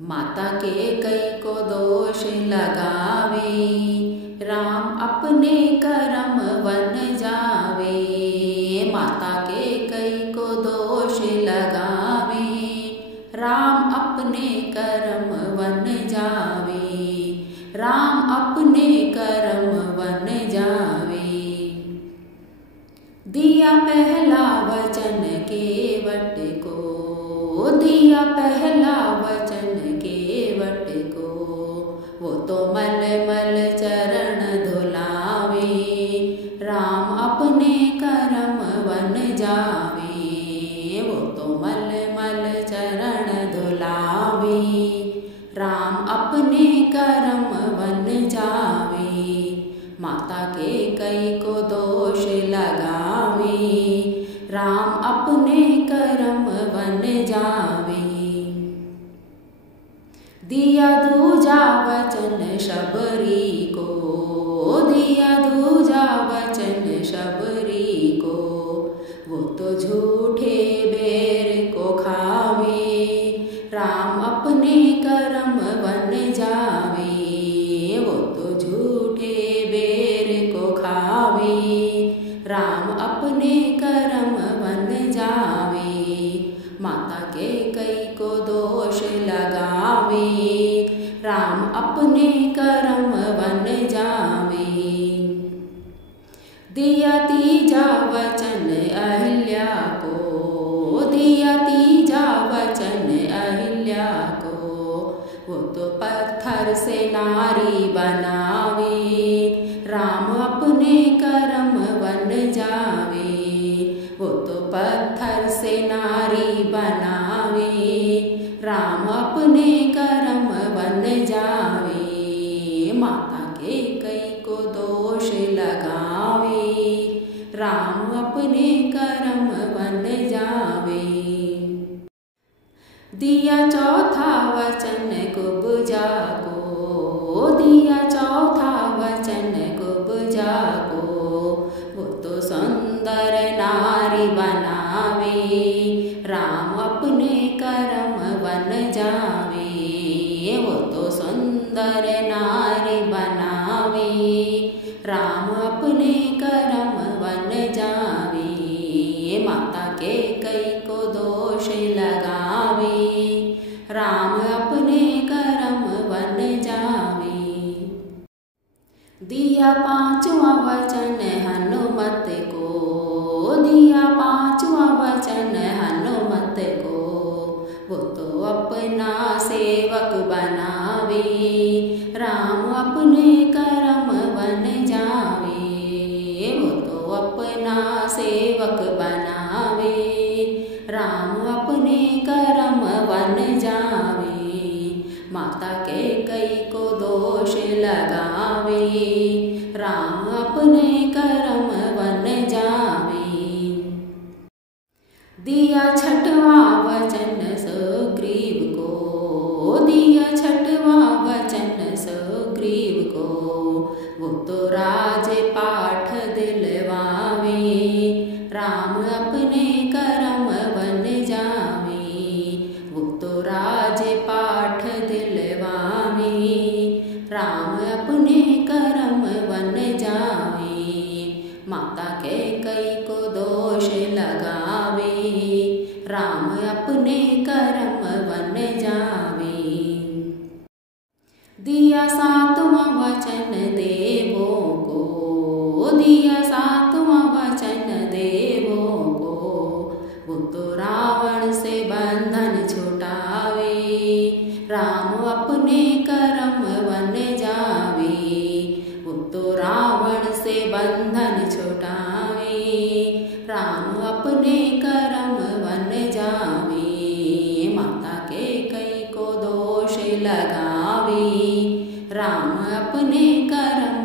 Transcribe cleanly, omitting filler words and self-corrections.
माता के कई को दोष लगावे, राम अपने करम वन जावे। माता के कई को दोष लगावे, राम अपने करम वन जावे। राम अपने करम वन जावे। दिया पहला वचन केवट को, दिया पहला वचन केवट को। वो तो मल मल चरण धुलावे, राम अपने करम वन जावे। वो तो मल मल चरण धुलावे, राम अपने करम वन जावे। माता के कई को दोष लगावे, राम अपने करम वन जावे। दिया दूजा वचन शबरी को, दिया दूजा वचन शबरी को। वो तो झूठे बेर को खावे, राम अपने करम वन जावे। वो तो झूठे बेर को खावे, राम अपने करम वन जावे। माता के कई को दोष लगावे, राम अपने करम वन जावे। दिया तीजा वचन अहिल्या को, दिया तीजा वचन अहिल्या को। वो तो पत्थर से नारी बनावे, राम अपने करम वन जावे। वो तो पत्थर से नारी बनावे, राम अपने करम वन जावे। माता के कई को दोष लगावे, राम अपने करम वन जावे। दिया चौथा वचन कुब्जा को, दिया चौथा वचन कुब्जा को। वो तो सुंदर नारी बनावे, राम अपने करम वन जावे। वो तो सुंदर नारी बनावे, राम अपने करम वन जावे। माता के कई को दोष लगावे, राम अपने करम वन जावे। दिया पांचवा वचन हनुमत को, दिया पांचवा वचन हनुमत को। वो तो अपना सेवक बनावे, राम अपने करम वन जावे। वो तो अपना सेवक बनावे, राम अपने करम वन जावे। माता के कई को दोष लगावे, राम अपने करम वन जावे। दिया छठवा वचन सुग्रीव को, दिया छठवा वचन सुग्रीव को। वो तो राजपाठ दिलवावे, राम अपने करम वन जावे। वो तो राजपाठ दिलवावे, राम अपने करम वन जावे। माता के कई को दोष लगावे, राम अपने करम वन जावे। दिया सातवां वचन देवों को, दिया सातवां वचन देवों को। वो तो रावण से बंधन छुटावे, राम अपने करम वन जावे। वो तो रावण से बंधन छुटावे, राम अपने करम वन जावे। माता के कई को दोष लगावे, राम अपने करम